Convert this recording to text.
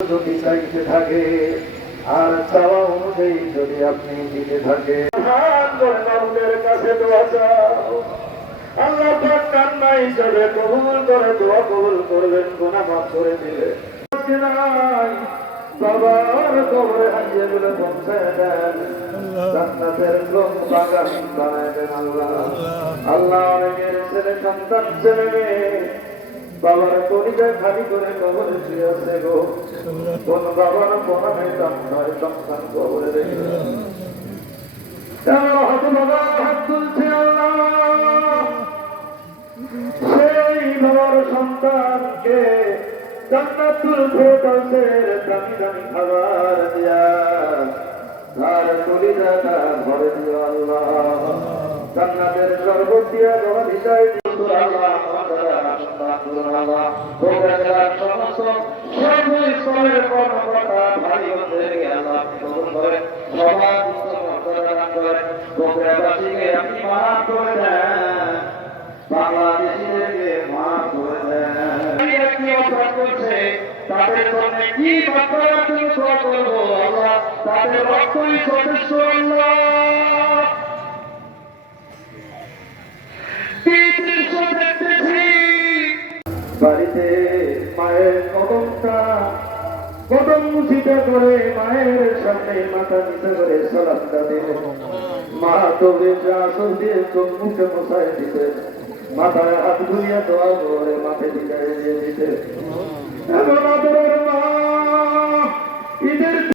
যদি চাইতে থাকে আর চাওয়া অনুযায়ী যদি আপনি দিতে থাকে। কাছে দোয়া চাও। আল্লাহ পাক কান্না হিসাবে কবুল করে দোয়া কবুল করবেন গুনাহ মাফ করে দিলে বাবার কবরে হাজিয়ে বলে পৌঁছায় দেন। জান্নাতের লোক বাগান বানায় দেন আল্লাহ। আল্লাহ। অনেকের ছেলে সন্তান ছেলে মেয়ে বাবার পরিচয় খালি করে কবরে শুয়ে আছে গো। কোন বাবার পড়ানে সন্তান সন্তান কবরে রেখে সেই বাবার সন্তানকে জান্নাতুল দামি দামি দিয়া দিয়া আল্লাহ তোমরা যারা সমস্ত সর্বস্তরের কর্মকর্তা, ভাই বোনদেরকে আল্লাহ কবুল করেন, সবার উত্তম মর্যাদা দান করেন। বগুড়াবাসীকে আপনি মাফ করে দেন, বাংলাদেশিদেরকে মাফ করে দেন। কি অপরাধ করছে, তাদের জন্য কি বাচ্চারা তুমি দোয়া করব আল্লাহ, তাদের রক্তই যথেষ্ট আল্লাহ। বাড়িতে মায়ের কদমটা কদম মুছিটা করে মায়ের সামনে মাথা নিচে করে সালামটা দেব মা তবে আসল দিয়ে চোখ মুখে মশাই দিতে। মাথায় হাত ধুইয়া দোয়া করে মাথায় দিতে দিতে। এমন আদরের মা ঈদের